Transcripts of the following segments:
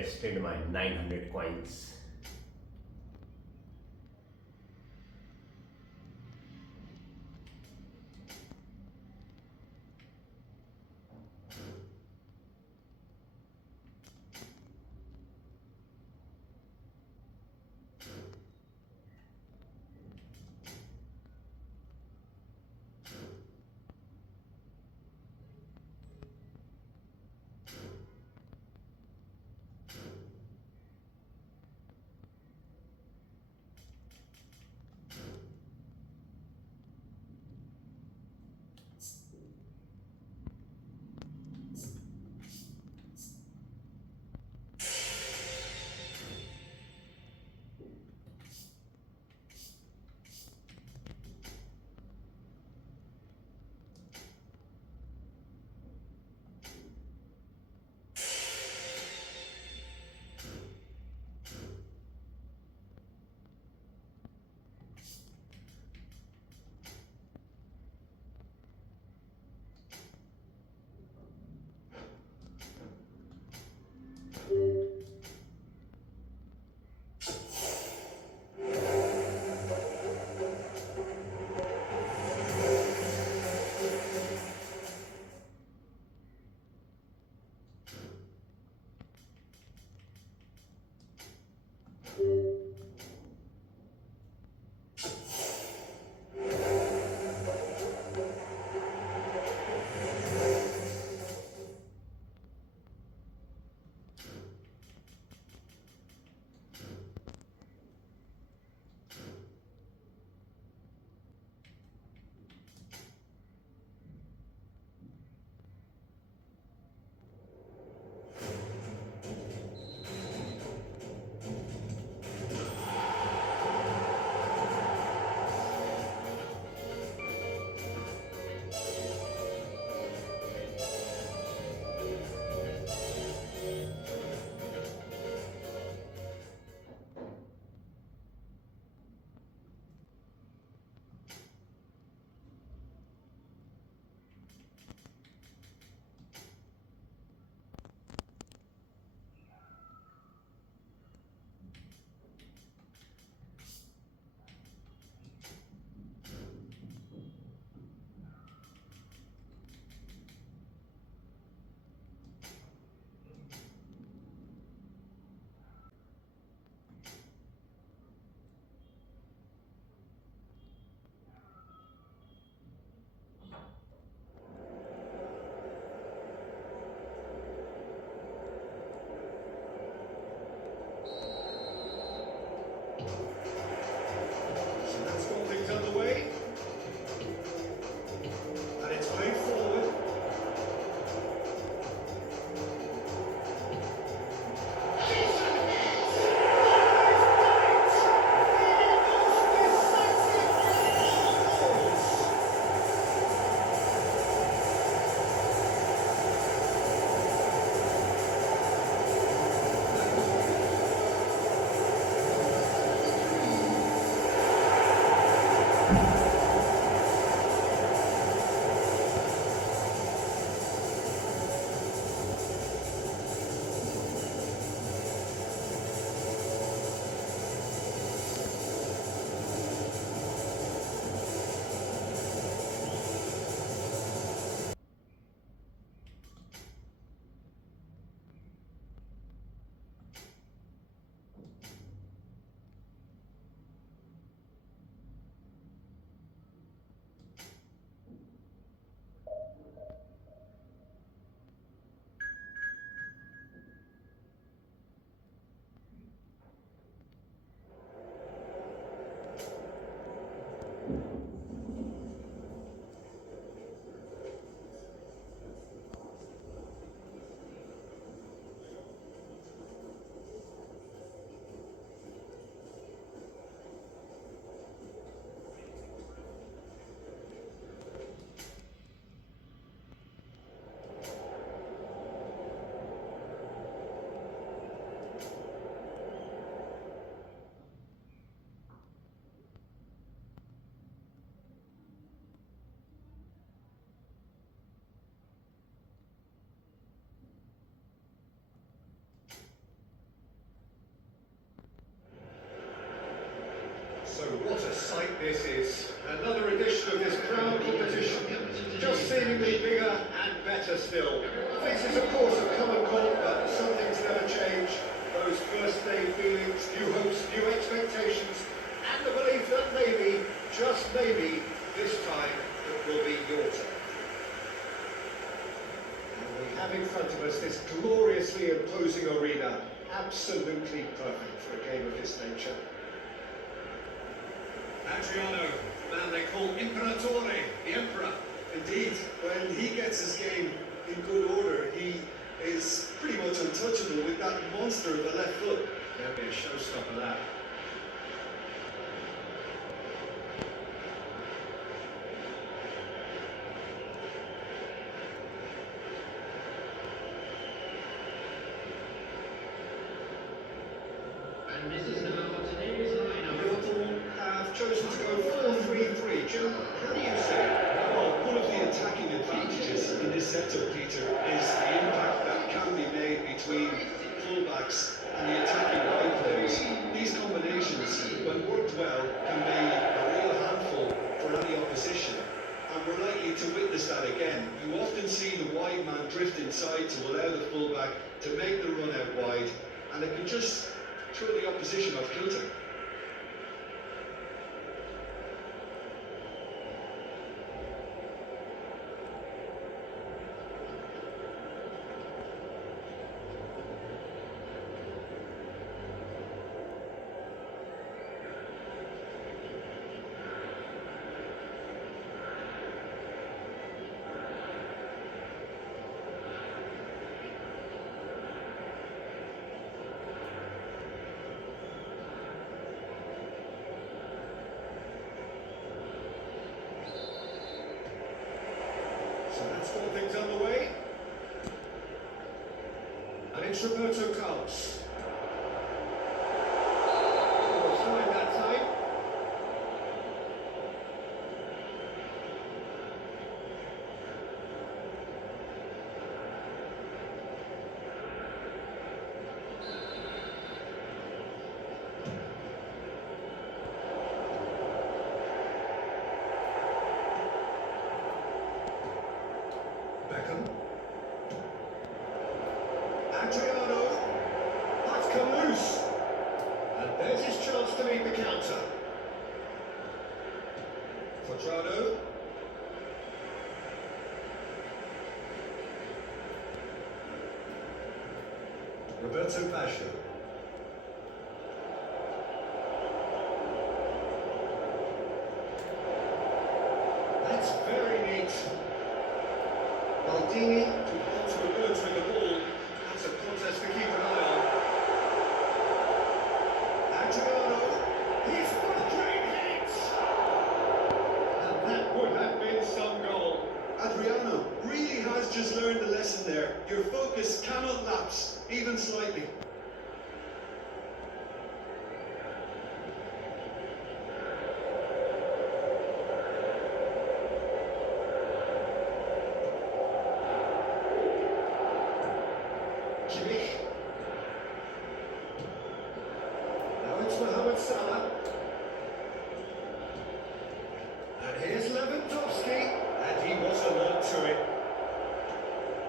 invested my 900 coins. So what a sight this is. Another edition of this crown competition, just seemingly bigger and better still. Faces of course have come and gone, but some things never change. Those first day feelings, new hopes, new expectations, and the belief that maybe, just maybe, this time it will be your turn. And we have in front of us this gloriously imposing arena, absolutely perfect for a game of this nature. Adriano, man they call Imperatore, the Emperor. Indeed, when he gets his game in good order, he is pretty much untouchable with that monster of a left foot. There'll be a showstopper that. And this is now today's lineup. Liverpool have chosen to go 4-3-3. Jim, how do you see it? Well, one of the attacking advantages in this setup, Peter, is the impact that can be made between fullbacks and the attacking wide players. These combinations, when worked well, can be a real handful for any opposition. And we're likely to witness that again. You often see the wide man drift inside to allow the fullback to make the run out wide, and it can just throw the opposition off kilter. So that's all things underway. And it's Roberto Carlos. Offside that time. Beckham. Adriano. That's come loose. And there's his chance to meet the counter. Quadrado. Roberto Baggio. That's very neat. Maldini to hold to the birds with the ball. That's a contest to keep an eye on. Adriano, he's got a great hit! And that would have been some goal. Adriano really has just learned the lesson there. Your focus cannot lapse, even slightly. Kimmich. Now it's Mohamed Salah. And here's Lewandowski. And he wasn't on to it.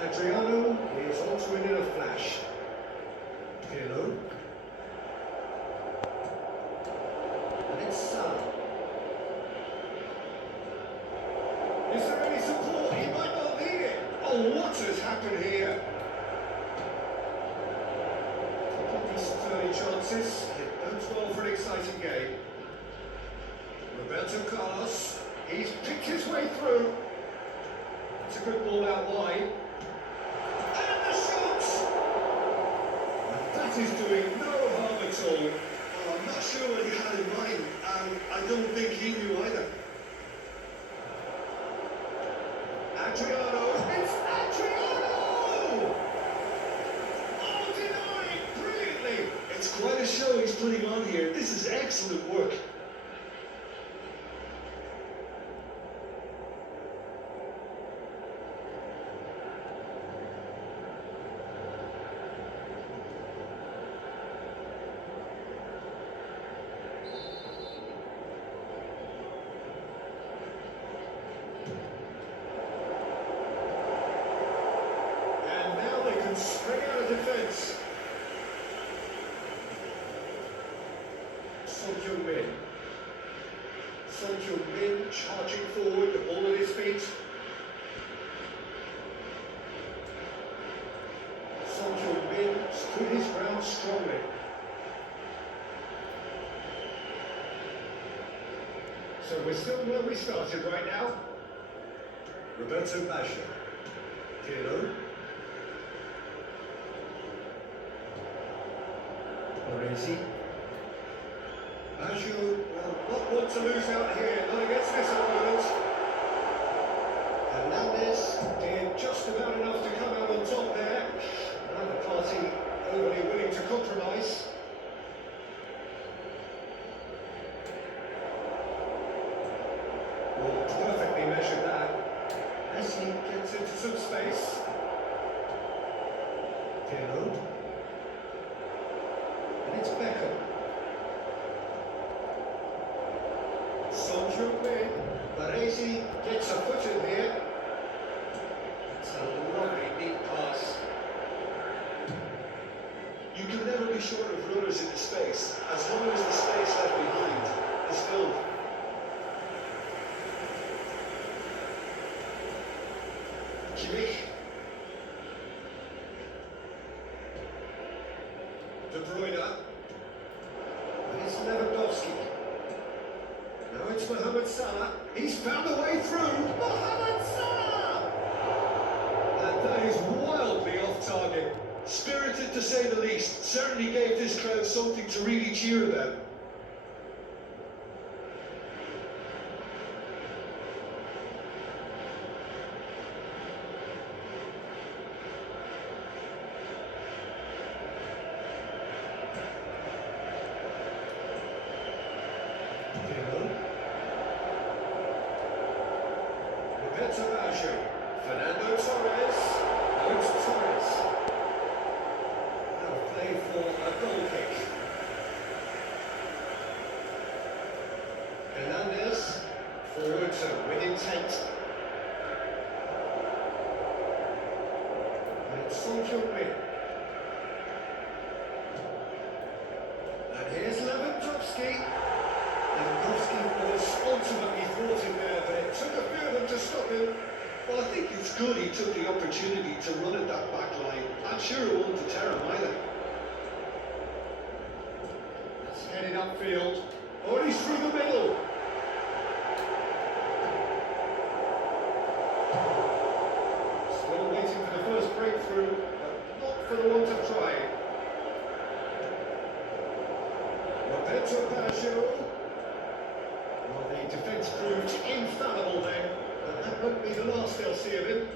Adriano is onto it in a flash. Pirlo. And it's Salah. Is there any support? He might not need it. Oh, what has happened here? Decent early chances. It bodes well for an exciting game. Roberto Carlos. He's picked his way through. It's a good ball out wide. And the shot! And that is doing no harm at all. Well, I'm not sure what he had in mind, and I don't think he knew either. Adriano. It's Adriano! Oh, denied brilliantly. It's quite a show he's putting on here. This is excellent work. Son Heung-min. Son Heung-min charging forward, the ball at his feet. Son Heung-min stood his ground strongly. So we're still where we started right now. Roberto Baggio. Pirlo. Baresi. Baggio will not want to lose out here, not against this opponent. Hernandez did just about enough to come out on top there. Neither party overly willing to compromise. Well, perfectly measured that. As he gets into some space. Pirlo. And it's Beckham. Son Heung-min. Baresi gets a foot in here. It's a lovely neat pass. You can never be short of runners in the space, as long as the space left behind is filled. Kimmich. De Bruyne. And it's Lewandowski. Now it's Mohamed Salah. He's found a way through. Mohamed Salah! And that is wildly off target. Spirited to say the least, certainly gave this crowd something to really cheer about. Roberto Baggio. Fernando Torres. Out Torres. Now play for a goal kick. Hernandez. Forward with intent. And Son Heung-min. And here's Lewandowski. Lewandowski was ultimately thwarted there, but it took a few of them to stop him. Well, I think it's good he took the opportunity to run at that back line. I'm sure it won't deter him either. It's headed upfield. Oh, and he's through the middle. Still waiting for the first breakthrough, but not for the want of trying. Roberto Baggio. Well, the defence proved infallible then, but that won't be the last they'll see of him.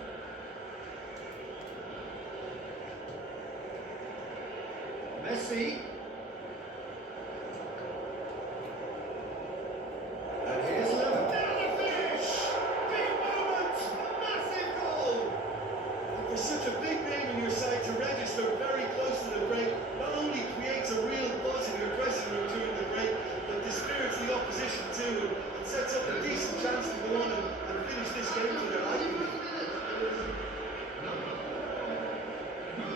Messi. And here's Lewandowski. Finish! Big moment! Massive goal! And for such a big name in your side to register very close to the break, not only creates a real buzz in your dressing room during the break, but dispirits the opposition too, and sets up a decent chance to go on and finish this game to their liking.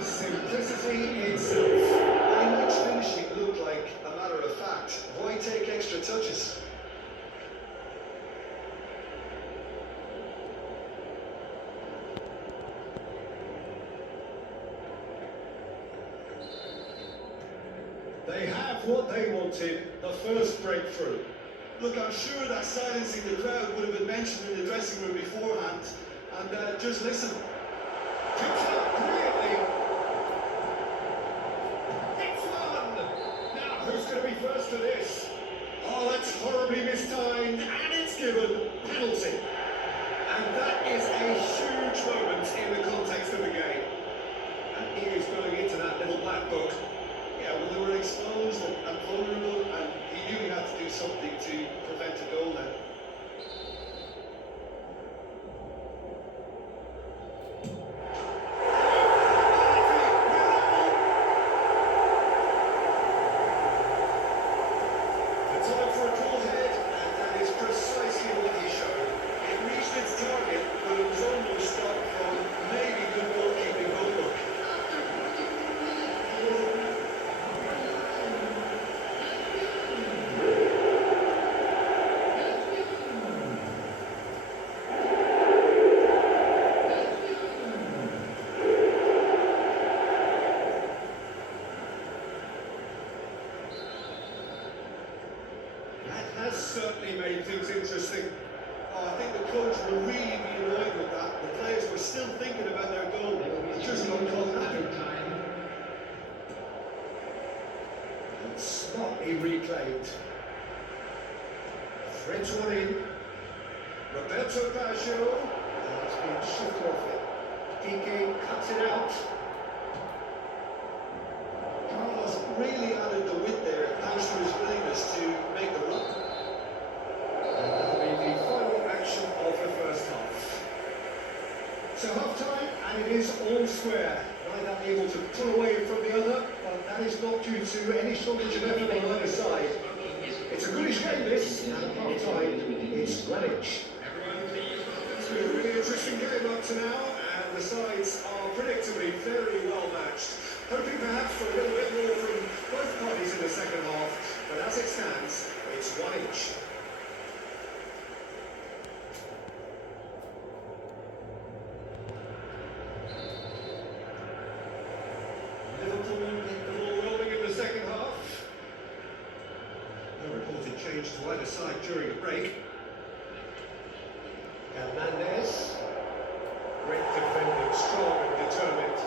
Simplicity itself. Why much finishing look like a matter of fact? Why take extra touches? They have what they wanted, the first breakthrough. Look, I'm sure that silencing the crowd would have been mentioned in the dressing room beforehand, and just listen. Picks it up brilliantly. It's one! Now, who's going to be first to this? Oh, that's horribly mistimed, and it's given. Penalty. And that is a huge moment in the context of the game. And he is going into that little black book. Yeah, well, they were exposed and vulnerable, and he knew he had to do something to prevent a goal then. The time for a call head, and that is precisely what he showed. It reached its target, but it was almost stopped from maybe good goalkeeping goal look. has certainly made things interesting. Oh, I think the coach will really be annoyed with that. The players were still thinking about their goal. It just got caught napping. And smartly reclaimed. Threads one in. Roberto Baggio has been shifted off it. Piqué cuts it out. Carlos really added the width there thanks to his willingness to make the run. And that'll be the final action of the first half. So half-time, and it is all square. Neither able to pull away from the other, but that is not due to any shortage of effort on either side. It's a goodish game, this, and at half-time, it's one each. It's been a really interesting game up to now, and the sides are predictably very well matched. Hoping perhaps for a little bit more from both parties in the second half, but as it stands, it's one each. Liverpool get the ball rolling in the second half. No reported change to either side during the break. Hernandez, great defending, strong and determined.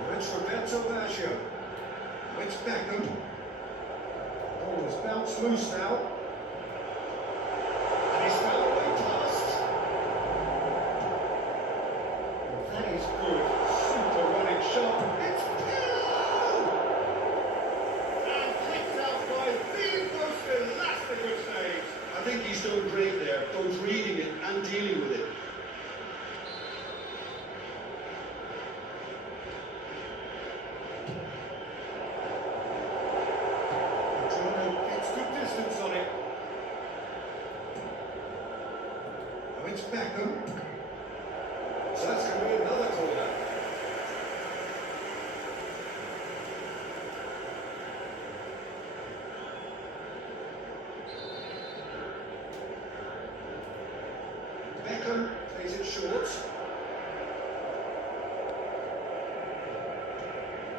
Now it's Roberto Baggio. Now it's Beckham. Ball has bounced loose now. And he's found a way past. Well, that is good. Super running shot. It's Pirlo! And kicked out by the most elastic of saves. I think he's done great there, both reading it and dealing with it. Jordan gets good distance on it. Now it's Beckham. So that's going to be another corner. Beckham plays it short.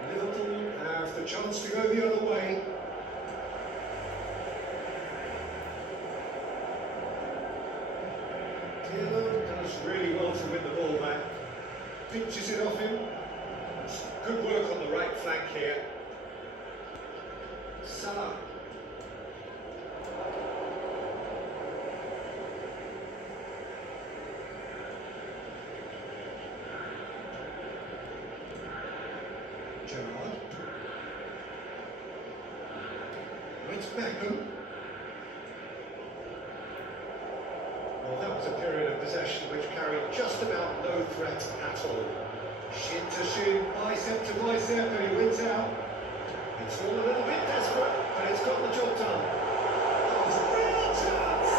Liverpool have the chance to go the other way. Pirlo does really well to win the ball back. Pinches it off him. Good work on the right flank here. Salah. Gerrard. Now it's Beckham. Well, that was a period of possession which carried just about no threat at all. Shin to shin, bicep to bicep, and he wins out. It's all a little bit desperate, but it's got the job done. Oh, it's a real chance!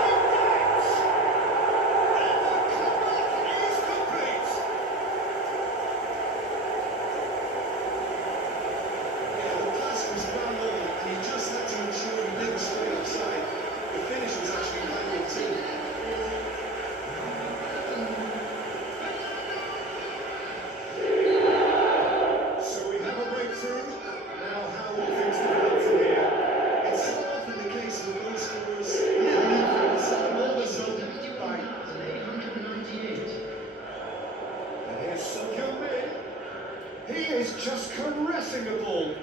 He did it! And the comeback is complete! Yeah, the pass was well over, and he just had to ensure he didn't stray offside. The finish was actually right in too. So we have a breakthrough. Now how will things develop from here? It's so often the case with goal scorers, little influence, and all of a sudden, bang. 898. And here's Son Heung-min. He is just caressing the ball.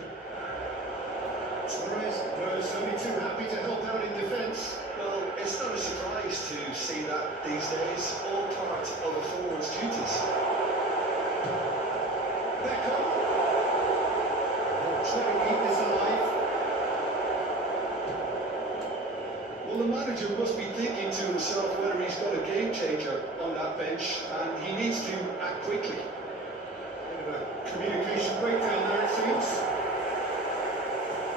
Torres was only too happy to help out in defence. Well, it's not a surprise to see that these days, all part of a forward's duties. Beckham. They'll try to keep this alive. Well, the manager must be thinking to himself whether he's got a game changer on that bench, and he needs to act quickly. Bit of a communication breakdown there, it seems.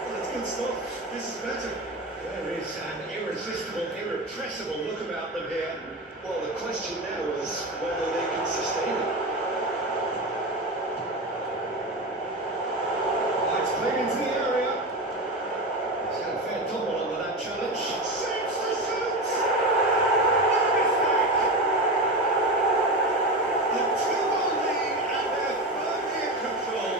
Well, it's good stuff. This is better. There is an irresistible, irrepressible look about them here. Well, the question now is whether they can sustain it. It's played into the area. He's had a fair tumble under that challenge. Saves the shoot! No mistake! A 2-0 lead, and they're firmly in control.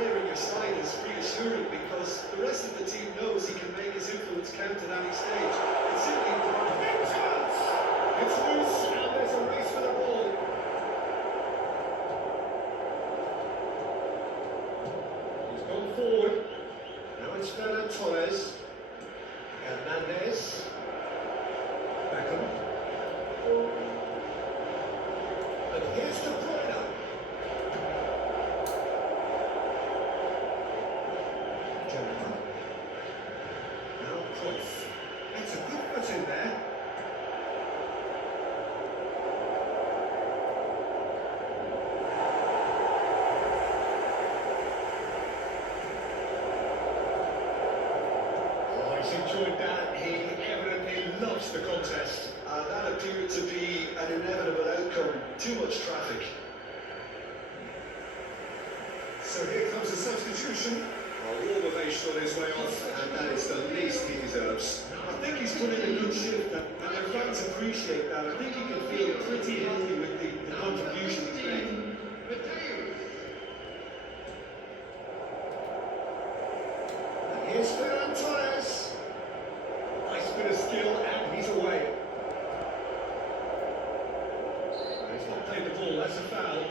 player in your side is reassuring because the rest of the team knows he can make his influence count at any stage. It's simply Big chance! It's loose and there's a race for the ball. He's gone forward. Now it's Fernand Torres. Hernandez. Beckham. And here's De Bruyne. Gerrard. Now Cruyff. That's a good foot in there. Oh, he's enjoyed that. He evidently loves the contest. that appeared to be an inevitable outcome. Too much traffic. So here comes a substitution. A warm ovation on his way off, and that is the least he deserves. I think he's put in a good shift, and their fans appreciate that. I think he can feel pretty happy with the contribution he's made. And here's Fernand Torres. Nice bit of skill, and he's away. He's not played the ball, that's a foul.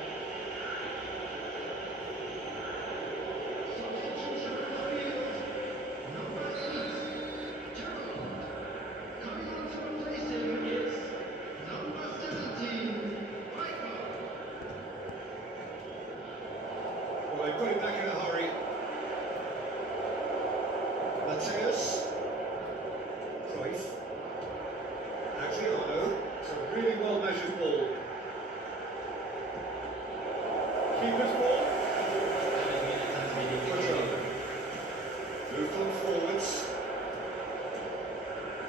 Well, they put him back in a hurry. Mateus. Cruyff. Adriano. It's a really well-measured ball. Keeper's ball. Adriano. Moved on forwards.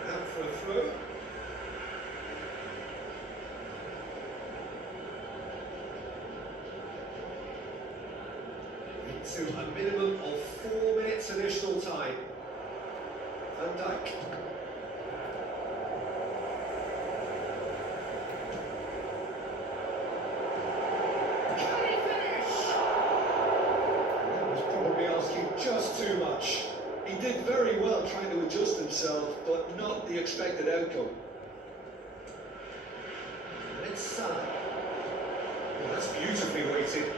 Out for a throw. To a minimum of 4 minutes additional time. Van Dijk. Can he finish? That was probably asking just too much. He did very well trying to adjust himself, but not the expected outcome. And it's Salah. Well, that's beautifully weighted.